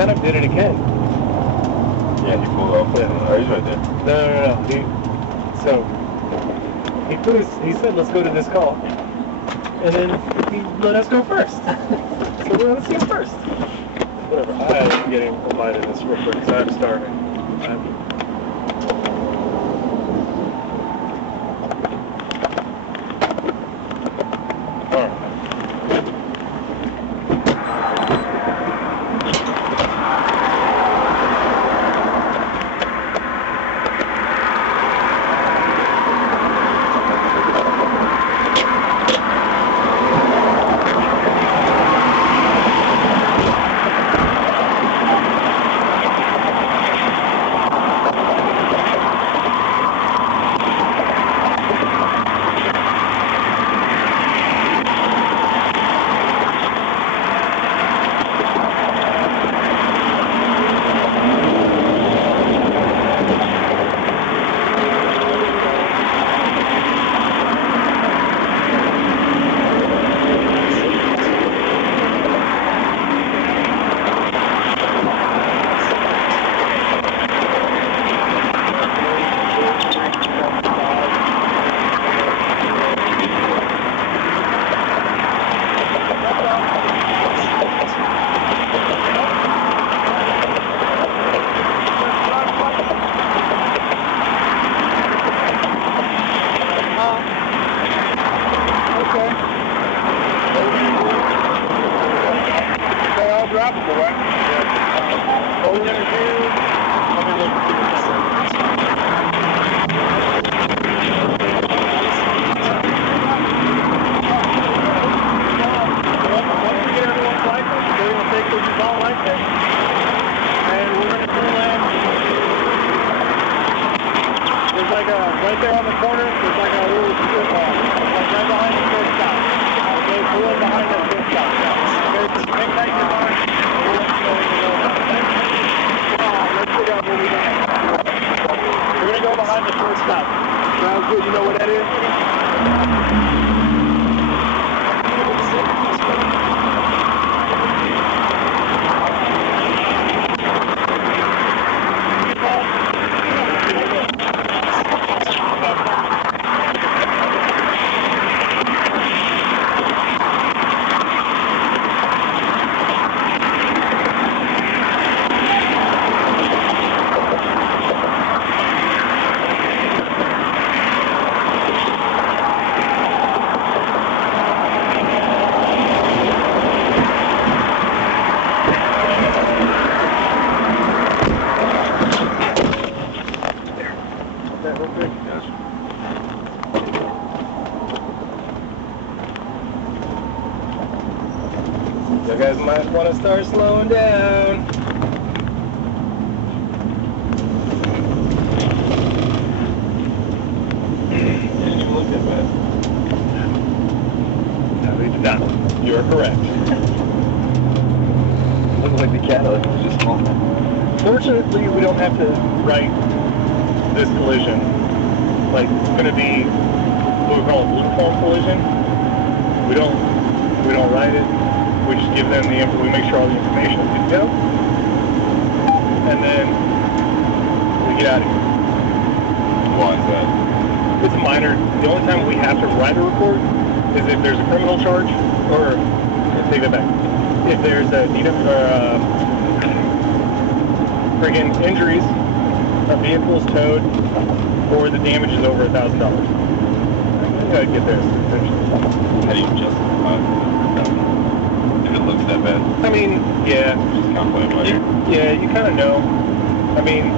kind of did it again. Yeah, he pulled off. Yeah. Oh, he's right there. No. He said, let's go to this call. And then he let us go first. So we're going to see him first. Whatever. I'm getting a bite of this real quick because I'm starving. Right there on the corner, there's like a little strip mall. Like right behind the first stop. Okay, pull in behind that first stop. Okay, just make that your mark. We'll let you know when you know about it. Let's figure out what we got. We're going to go behind the first stop. Sounds good. You know what that is? You guys might want to start slowing down. Didn't even look that bad. No, we did not. You are correct. Looked like the Cadillac was just small. Fortunately, we don't have to write this collision. Like, it's going to be what we call a blue form collision. We don't write it. We just give them the info. We make sure all the information is good to go, and then we get out of here. Why is that? It's minor. The only time we have to write a report is if there's a criminal charge, or take that back. If there's a friggin' injuries, a vehicle is towed, or the damage is over $1,000. I gotta get there eventually. How do you justify if it looks that bad? I mean, yeah. Just kind of play it by ear. Yeah, you kind of know. I mean,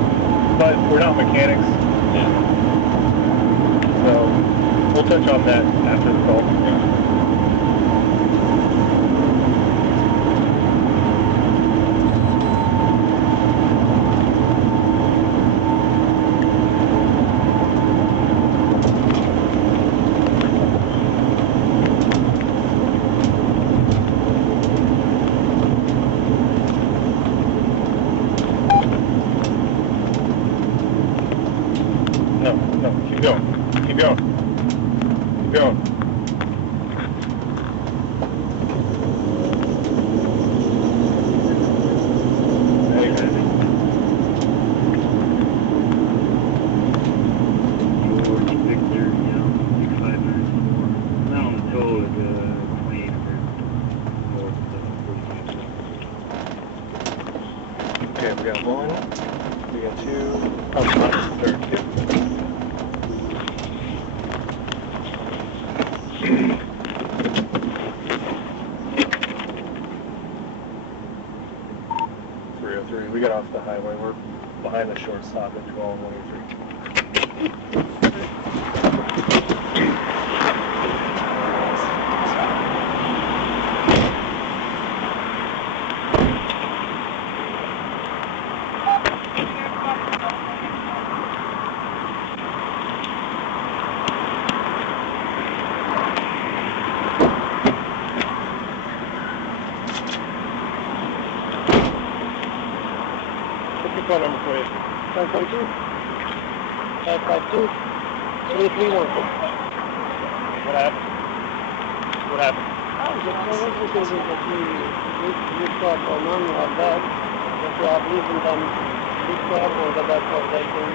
but we're not mechanics, Yeah. so we'll touch on that after the call. Yeah. No, keep going. Keep going. Keep going. Okay, we got one, we got two, oh, minus the third, yep. We got off the highway. We're behind the shortstop at 12-103. Phone number for you. 552 552 331. What happened? What happened? The problem is because we got a manual back, but we are leaving them this car on the back of the thing.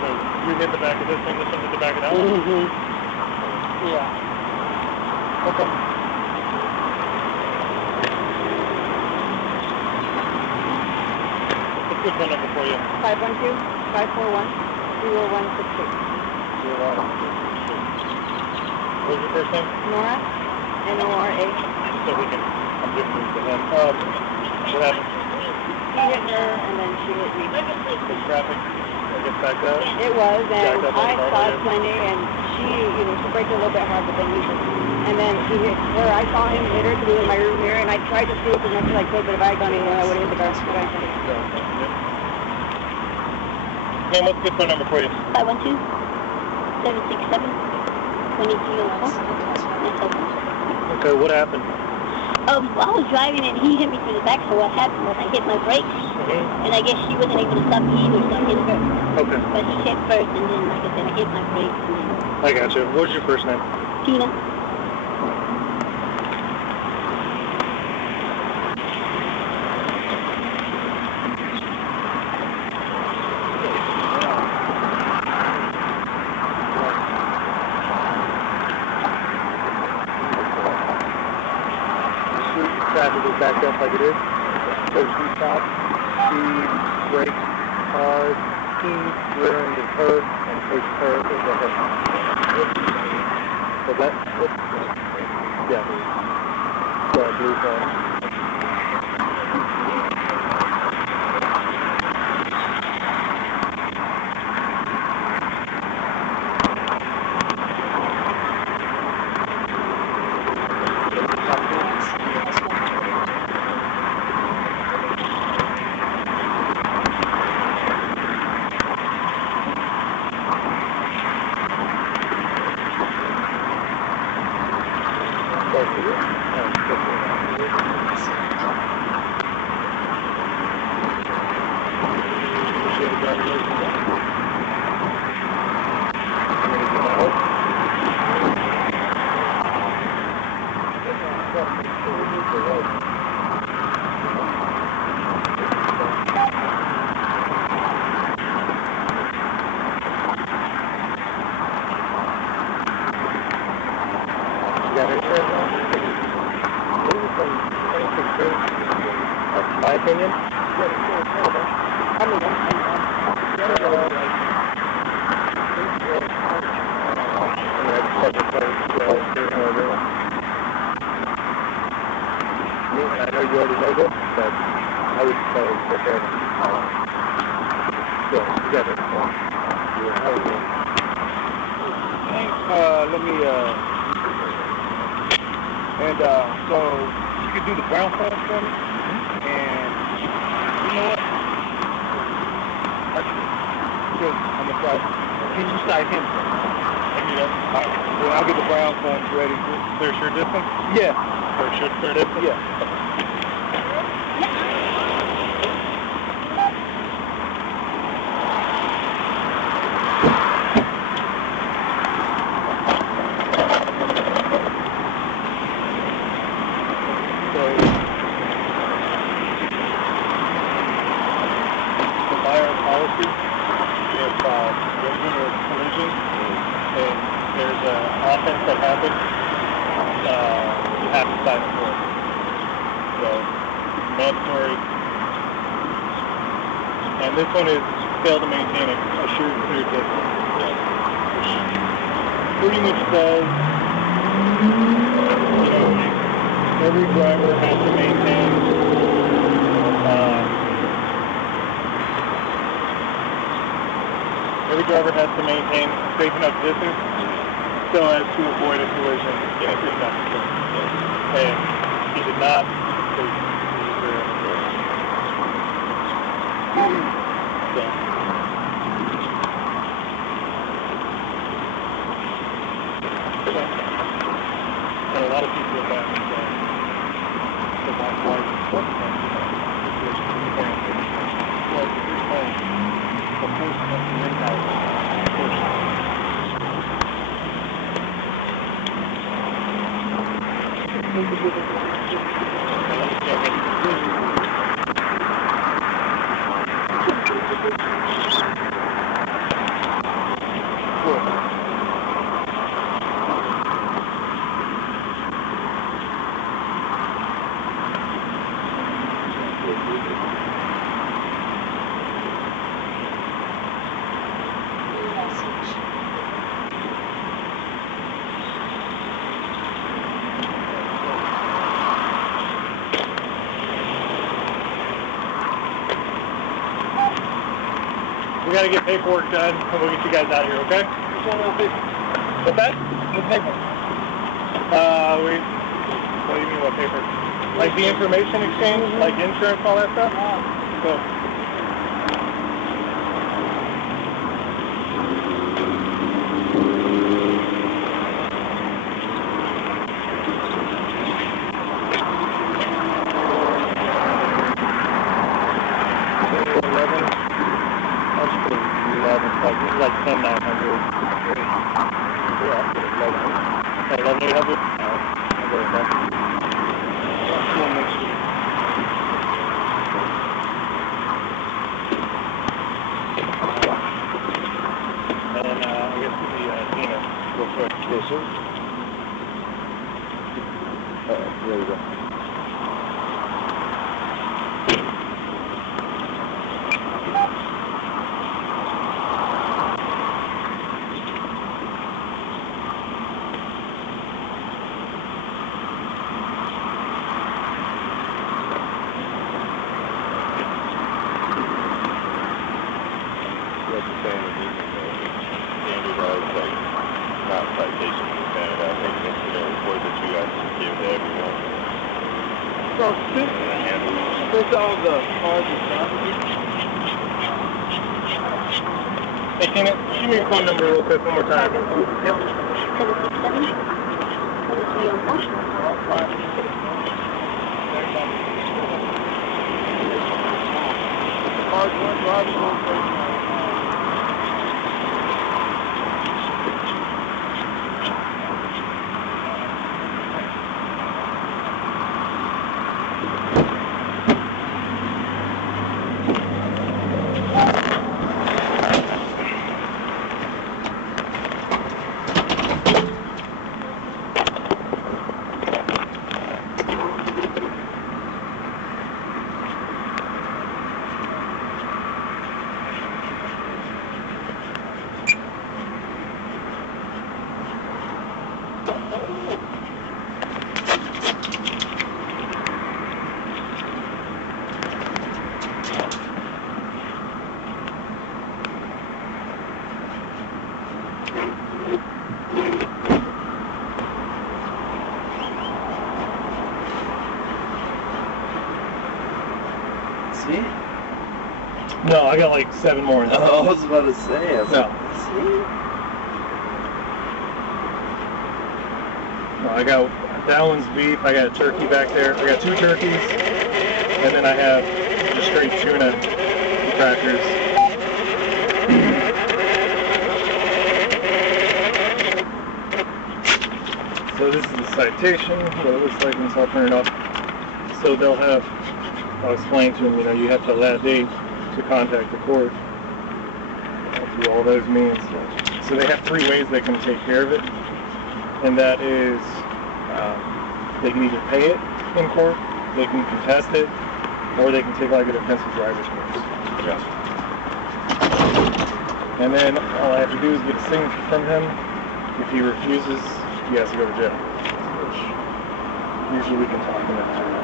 So you hit the back of this one hit the back of that one? Mm-hmm. Yeah. Okay. Good phone number for you. 512-541-0166. What was your first name? Nora, N-O-R-A. So we can, I'm giving this to him. What happened? He hit her and then she hit me. Was traffic, I guess, backed up? It was, and Jacked up I on the saw road, plenty, and she, she braked a little bit hard, but then he hit. And then he hit her. I saw him hit her through my rear mirror, and I tried to see it as much as I could, but if I had gone anywhere, I would have hit the car. Ma'am, what's a good phone number for you? 512-767-2304. Okay, what happened? I was driving and he hit me through the back, so what happened was I hit my brakes, and I guess she wasn't able to stop me either, so I hit her. Okay. But he hit first, and then, like I said, I hit my brakes, and then... I got you. What's your first name? Tina. Traffic is backed up like it is. So she stopped, speed, brakes, hard, heat, rear ended her, and pushed her into her. So that, yeah, the blue phone. My opinion? I know you already know this, but I would say prepare to together. Let me, so you could do the brown form for me, and you know what? Because I'm gonna try. Can you cite him? Well, I'll get the brown forms ready. Clear sure distance? Yeah. Clear distance? Yeah. Offense that happened, you have to sign the form. So, mandatory And this one is failed to maintain a assured clear distance. Pretty much says, you know, every driver has to maintain a safe enough distance so as to avoid a collision if necessary. And he did not. And a lot of people have gotten the black light situation was the force of the impact portion. We gotta get paperwork done, and we'll get you guys out of here, okay? What's that? What paper? What do you mean, what paper? Like the information exchange, like insurance, all that stuff? So. Like 10,900. Yeah, 11,800. I'll go with that. And then I guess the Tina, real quick. Yes, sir. There we go. Standardized, like, not citation in Canada, I think it's the report that you guys give to everyone. So, since all the cars are stopping, Hey, Tina, give me your phone number real quick one more time. Yep. 767-301. cars weren't driving on place. See? No, I got like 7 more. Oh, I was about to say. No. No, I got, that one's beef, I got a turkey back there. I got 2 turkeys, and then I have just straight tuna and crackers. So this is the citation, what it looks like when it's all printed up. So they'll have, I'll explain to them, you know, you have till that date to contact the court. Through all those means. So they have 3 ways they can take care of it, and that is they can either pay it in court, they can contest it, or they can take like a defensive driver's course. Yeah. And then all I have to do is get a signature from him. If he refuses, he has to go to jail. Which usually we can talk him into.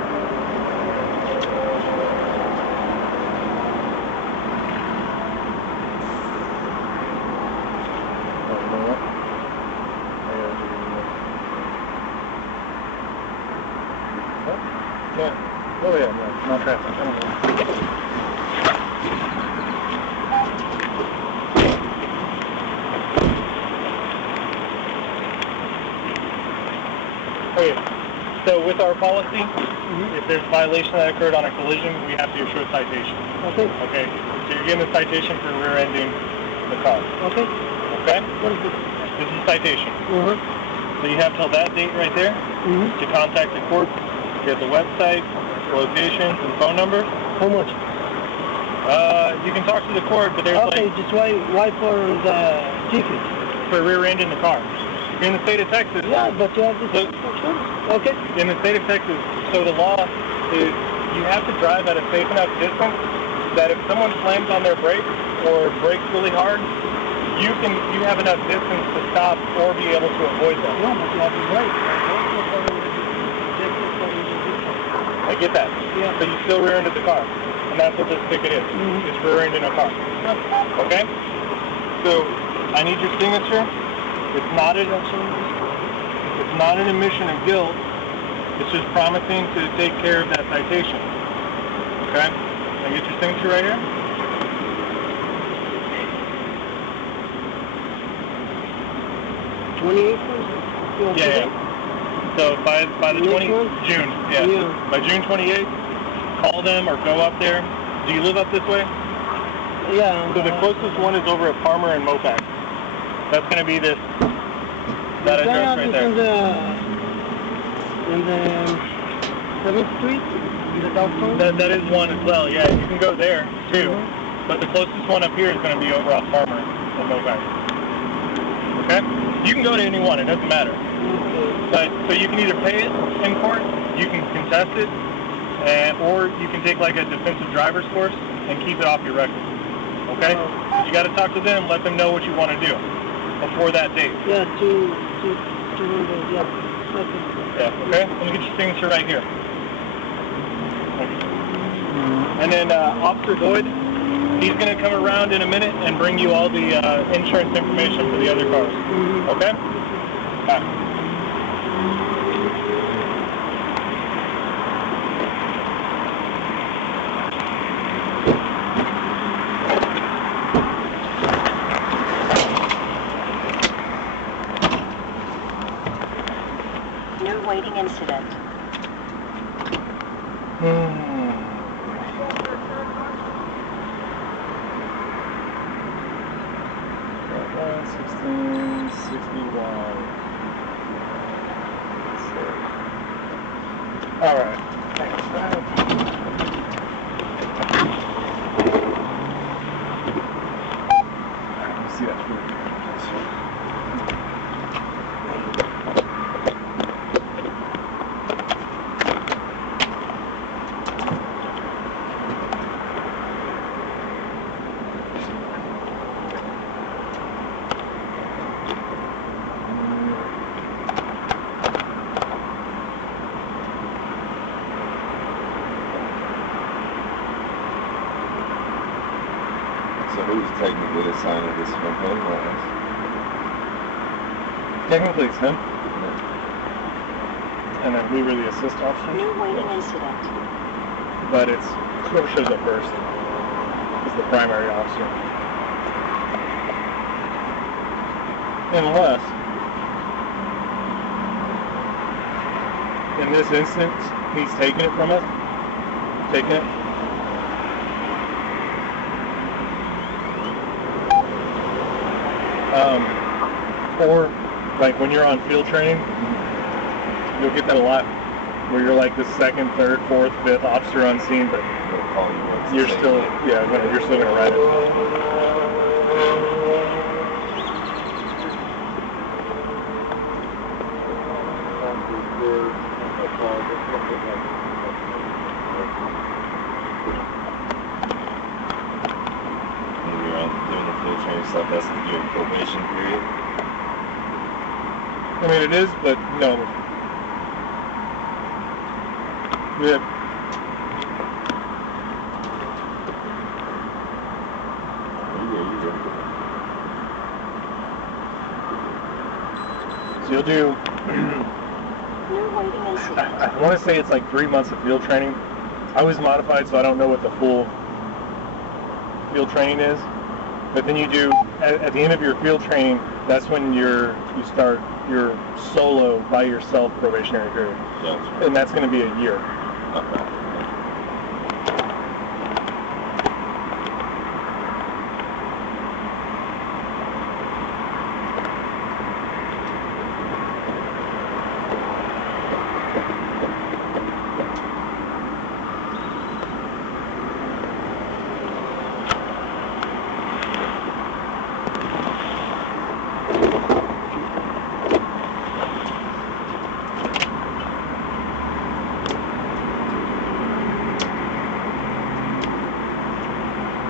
Oh yeah, no, not traffic. I don't know. Okay, so with our policy, if there's a violation that occurred on a collision, we have to issue a citation. Okay. Okay, so you're getting a citation for rear-ending the car. Okay. Okay? What is this? This is a citation. Mm-hmm. So you have till that date right there to contact the court, get the website, locations, and phone numbers. How much? You can talk to the court, but there's Just why for the ticket? for rear-ending the car. You're in the state of Texas. Yeah, but you have this. Okay. In the state of Texas, so the law is you have to drive at a safe enough distance that if someone slams on their brakes or brakes really hard, you have enough distance to stop or be able to avoid them. No, but you have to brake. I get that. Yeah. But you still rear-ended the car. And that's what this ticket is. It's rear-ending a car. Okay? So, I need your signature. It's not an admission of guilt. It's just promising to take care of that citation. Okay? Can I get your signature right here? Yeah. So by the 20th June, yeah. So by June 28th, call them or go up there. Do you live up this way? Yeah. So the closest one is over at Palmer and Mopac. That's going to be that address right there. In the 7th Street, in the downtown. That is one as well. Yeah, you can go there too. But the closest one up here is going to be over off Palmer and Mopac. Okay? You can go to any one. It doesn't matter. But so you can either pay it in court, you can contest it, or you can take like a defensive driver's course and keep it off your record. Okay? But you got to talk to them, let them know what you want to do before that date. Yeah, yeah. Okay. Yeah. Okay. Let me get your signature right here. And then Officer Boyd, he's going to come around in a minute and bring you all the insurance information for the other cars. Okay? All right. New waiting incident. All right. See that food. So who's technically assigned this from him or us? Technically it's him. And then we were the assist officer. New waiting incident. But it's whoever shows up first is the primary officer. Unless, in this instance, he's taking it from us. Taking it. Or, like when you're on field training, you'll get that a lot, where you're like the second, third, fourth, fifth officer on scene, but you're still, you're still gonna ride it. So that's your probation period. I mean, it is, but no. Yeah. So you'll do, No waiting incident. I want to say it's like 3 months of field training. I was modified, so I don't know what the full field training is. But then you do, at the end of your field training, that's when you start your solo by yourself probationary period. Gotcha. And that's going to be a year. Okay.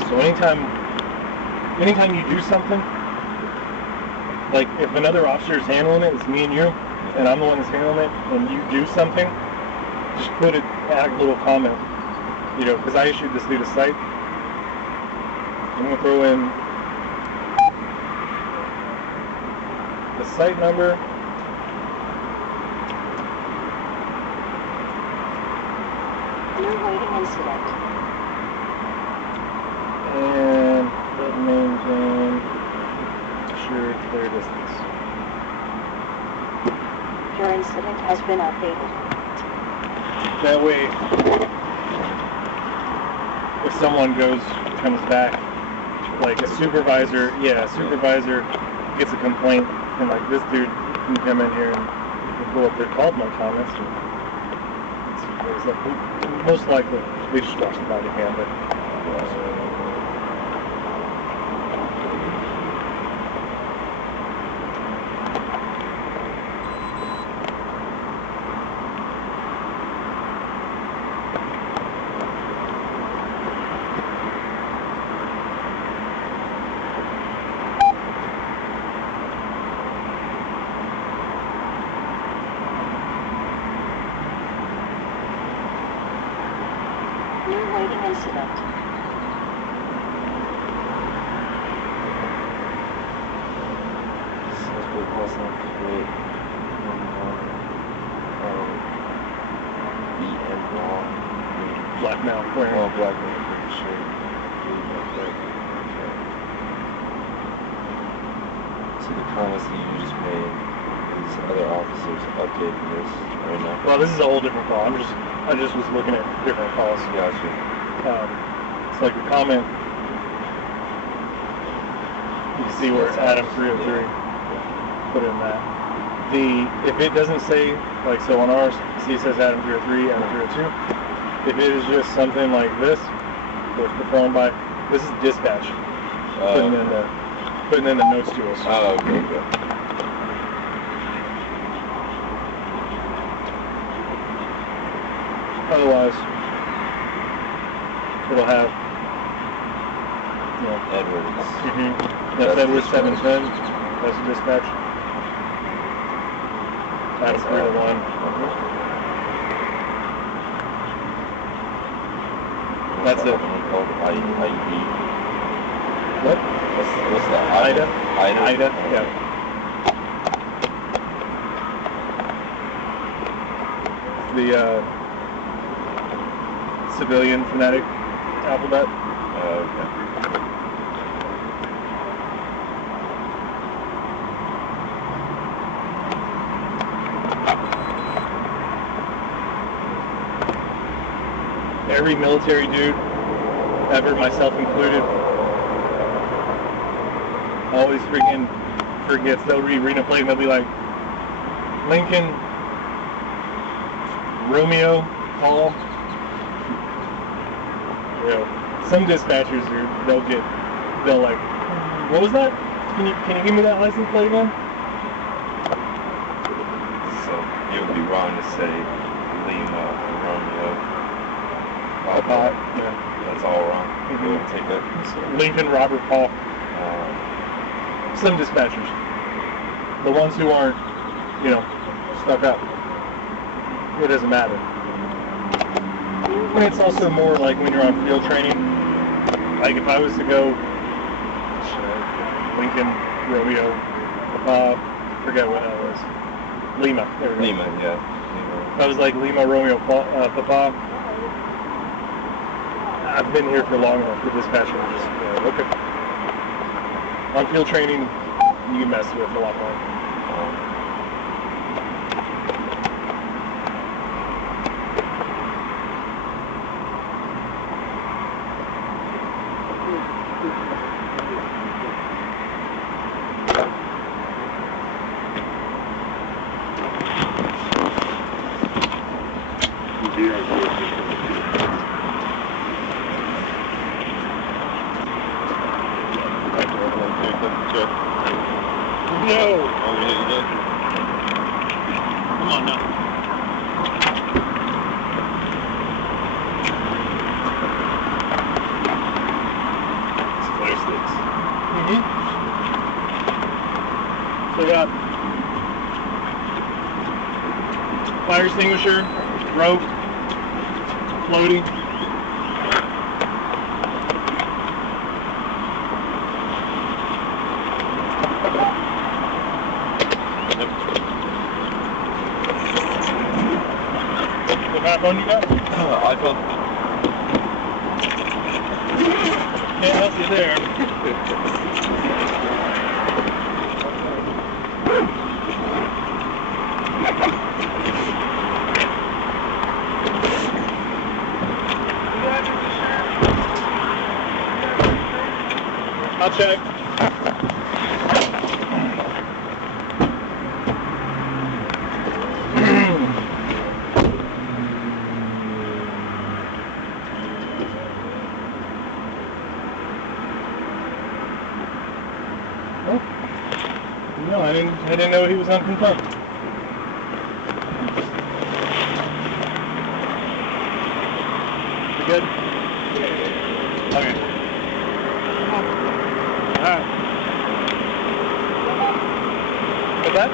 So anytime you do something, like if another officer is handling it, it's me and you, and I'm the one that's handling it, and you do something, just add a little comment, you know, because I issued this dude a cite. I'm going to throw in the cite number, No waiting incident. and let maintain sure clear distance. Your incident has been updated. That way, if someone comes back, like a supervisor gets a complaint, and like this dude can come in here and go up there, called my comments. It's like, most likely, they just watch the body cam, but. No waiting incident. Blackmail, where? Oh, blackmail, pretty sure. Okay. So the comments that you just made, these other officers updating this right now. Well, this is a whole different call. I just was looking at different calls. Gotcha. It's like the comment. You can see where it's Adam 303. Put in that. If it doesn't say, like, so on ours, see it says Adam 303, Adam 302. If it is just something like this, or performed by, this is dispatch. Putting in the notes to us. Oh, okay, good. Otherwise, it'll have, you know, Edwards. That's Edwards 710. That's dispatch. That's 301. That's it. Called IED. What? What's that? Ida? Ida? Yeah. The civilian phonetic alphabet. Okay. Every military dude, ever, myself included, always freaking forgets. They'll be reading a plate and they'll be like, Lincoln, Romeo, Paul. You know, some dispatchers, they'll like, what was that? Can you give me that license plate again? So it would be wrong to say Lima, Romeo. Yeah. That's all wrong. You wouldn't take that. Lincoln, Robert, Paul. some dispatchers. The ones who aren't, you know, stuck up. It doesn't matter. And it's also more like when you're on field training. Like if I was to go Lincoln, Romeo, forget what that was. Lima. There we go. Lima, yeah. If I was like Lima, Romeo, Papa, I've been here for long enough for dispatcher to just go, okay. On field training, you can mess with a lot more. No! Oh, yeah, you did? Come on now. It's fire sticks. So we got fire extinguisher, rope, floaty. What kind of phone you got? iPhone. Can't help you there. I'll check. No, I didn't know he was unconfirmed. You good? Okay. Alright. What's that?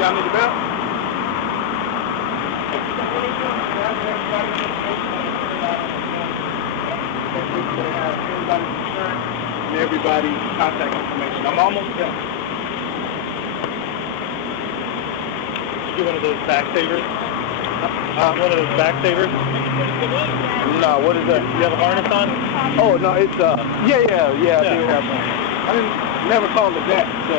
Got me the belt? And everybody's contact information. I'm almost done. Get one of those back savers. One of those back savers. No, what is that? You have a harness on? Oh, no, it's, yeah, I do have one. I never called it that, so.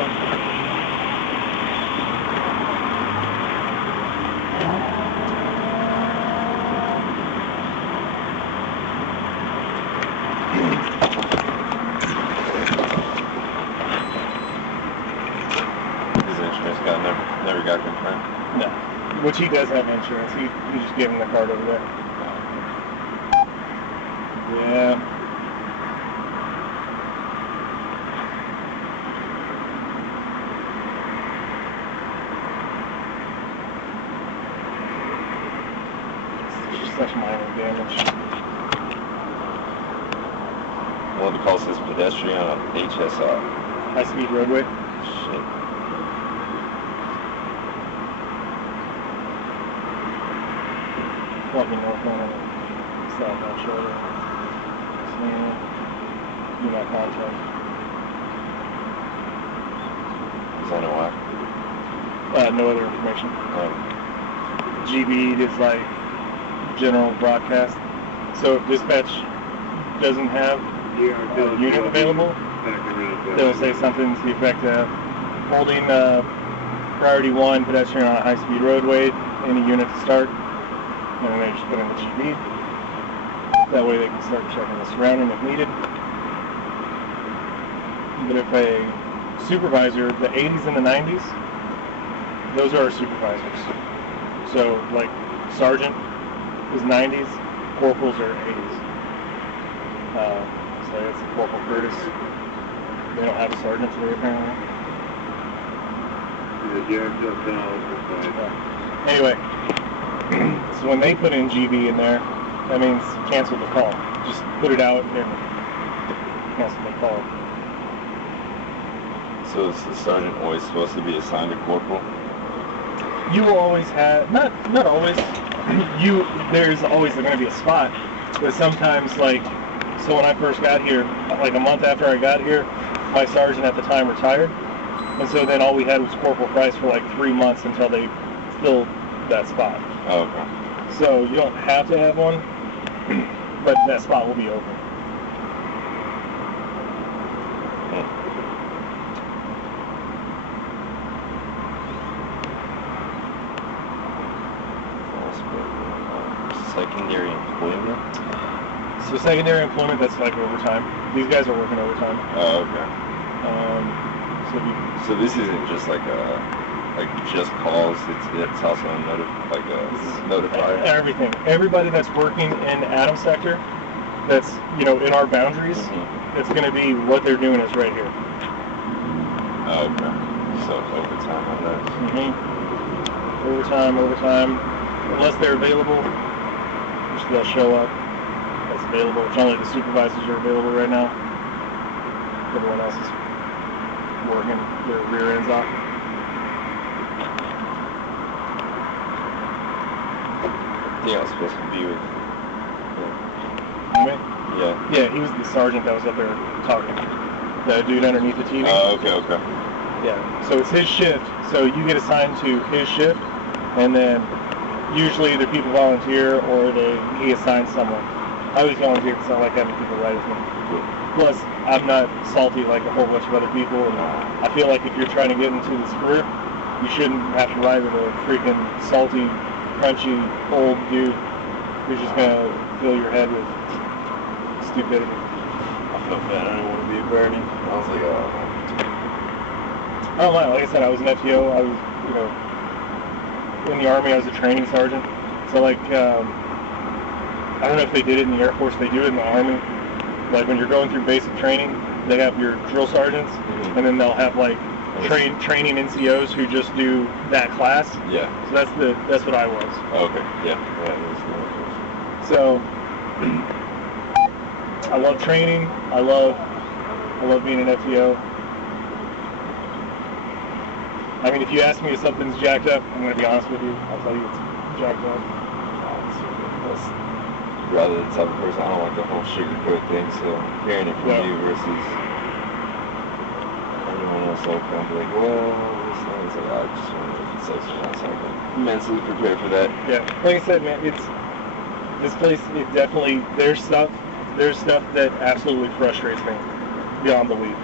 His insurance never got confirmed. No. Which he does have insurance. You just give him the card over there. Yeah. It's just such minor damage. Well, because it's pedestrian on HSR. High-speed roadway. Shit. Walking northbound on the southbound shoulder. Do not contact. Is that why? No other information. Oh. GB is like general broadcast. So if dispatch doesn't have a unit available, they'll say something to the effect of holding priority 1 pedestrian on a high-speed roadway, any unit to start, and then they just put in the GB. That way they can start checking the surrounding if needed. But if a supervisor, the 80s and the 90s, those are our supervisors. So like sergeant is 90s, corporals are 80s. So that's Corporal Curtis. They don't have a sergeant today apparently. Yeah, Anyway, So when they put in GB in there, that means cancel the call. Just put it out and cancel the call. So is the sergeant always supposed to be assigned a corporal? You will always have, not always, there's always going to be a spot, but sometimes, like, so when I first got here, like a month after I got here, my sergeant at the time retired, and so then all we had was Corporal Price for like 3 months until they filled that spot. Oh, okay. So you don't have to have one, but that spot will be open. Secondary employment? So secondary employment, that's like overtime. These guys are working overtime. Oh, okay. So this isn't just like just calls. It's also a notifier. Everything. Everybody that's working in Adams sector, that's in our boundaries, it's going to be what they're doing is right here. Oh, okay. So overtime on that. Overtime. Unless they're available, which they'll show up. That's available. Which only the supervisors are available right now. Everyone else is working their rear ends off. I think I was supposed to be with. You mean? Yeah. Yeah, he was the sergeant that was up there talking. The dude underneath the TV. Oh, okay. Yeah. So it's his shift. So you get assigned to his shift, and then usually either people volunteer or he assigns someone. I always volunteer because I like having people ride with me. Plus, I'm not salty like a whole bunch of other people, and I feel like if you're trying to get into this career, you shouldn't have to ride with a freaking salty, crunchy, old dude who's just gonna fill your head with stupidity. I felt bad. I didn't want to be a burden. I was like, oh. I don't mind. Like I said, I was an FTO. I was, in the Army. I was a training sergeant. So like, I don't know if they did it in the Air Force. They do it in the Army. Like when you're going through basic training, they have your drill sergeants, and then they'll have like training NCOs who just do that class. Yeah. So that's what I was. Okay. Yeah. So I love training. I love being an FTO. I mean, if you ask me if something's jacked up, I'm going to be honest with you. I'll tell you it's jacked up. Rather the type of person, I don't like the whole sugarcoat thing, so hearing it from you versus everyone else will come be like, well, this thing is like, I just want to make it sucks for myself. So I'm mentally prepared for that. Yeah, like I said, man, this place, it definitely, there's stuff that absolutely frustrates me beyond belief.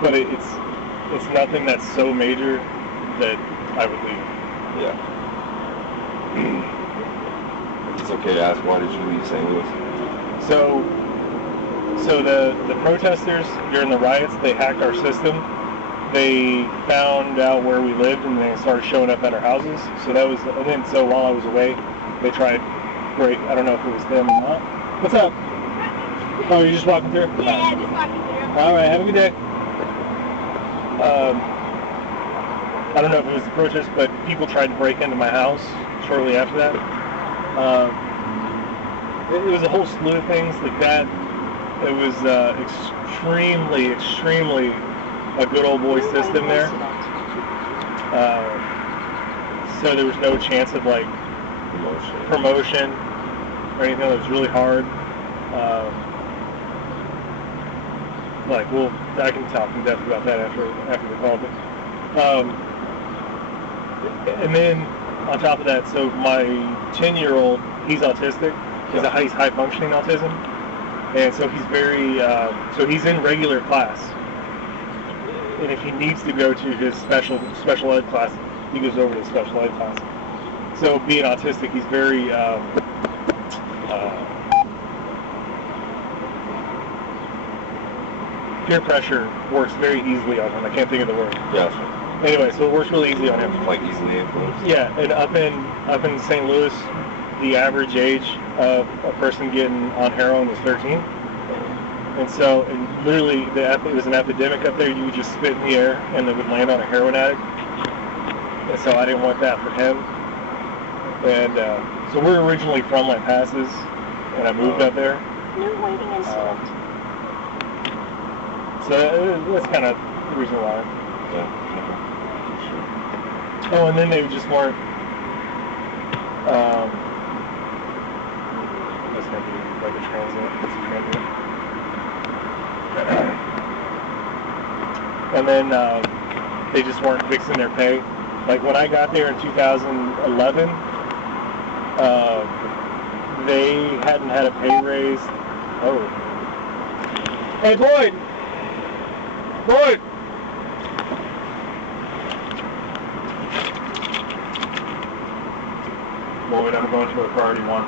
But it's nothing that's so major that I would leave. Yeah. It's okay to ask, why did you leave St. Louis? So the protesters during the riots, they hacked our system. They found out where we lived and they started showing up at our houses. So while I was away, they tried break. I don't know if it was them or not. What's up? Oh, you're just walking through? Yeah, just walking through. All right, have a good day. I don't know if it was the protest, but people tried to break into my house shortly after that. It was a whole slew of things like that. It was extremely a good old boy system there. So there was no chance of like promotion or anything. It was really hard. I can talk in depth about that after the call. But, and then on top of that, so my 10-year-old, he's autistic. He's high functioning autism, and so he's he's in regular class. And if he needs to go to his special ed class, he goes over to the special ed class. So being autistic, he's very peer pressure works very easily on him. I can't think of the word. Gotcha. Anyway, so it works really easy on him. Like easily influenced? Yeah, and up in St. Louis, the average age of a person getting on heroin was 13. And so, literally, it was an epidemic up there. You would just spit in the air, and it would land on a heroin addict. And so I didn't want that for him. And so we're originally from Lampasas, and I moved up there. New waiting incident. So that's kind of the reason why. Yeah. Oh, and then they just weren't. That's gonna be like a transient. It's a transient. And then they just weren't fixing their pay. Like when I got there in 2011, they hadn't had a pay raise. Oh. Hey, Boyd! Boyd! Boyd, I'm going to a priority one.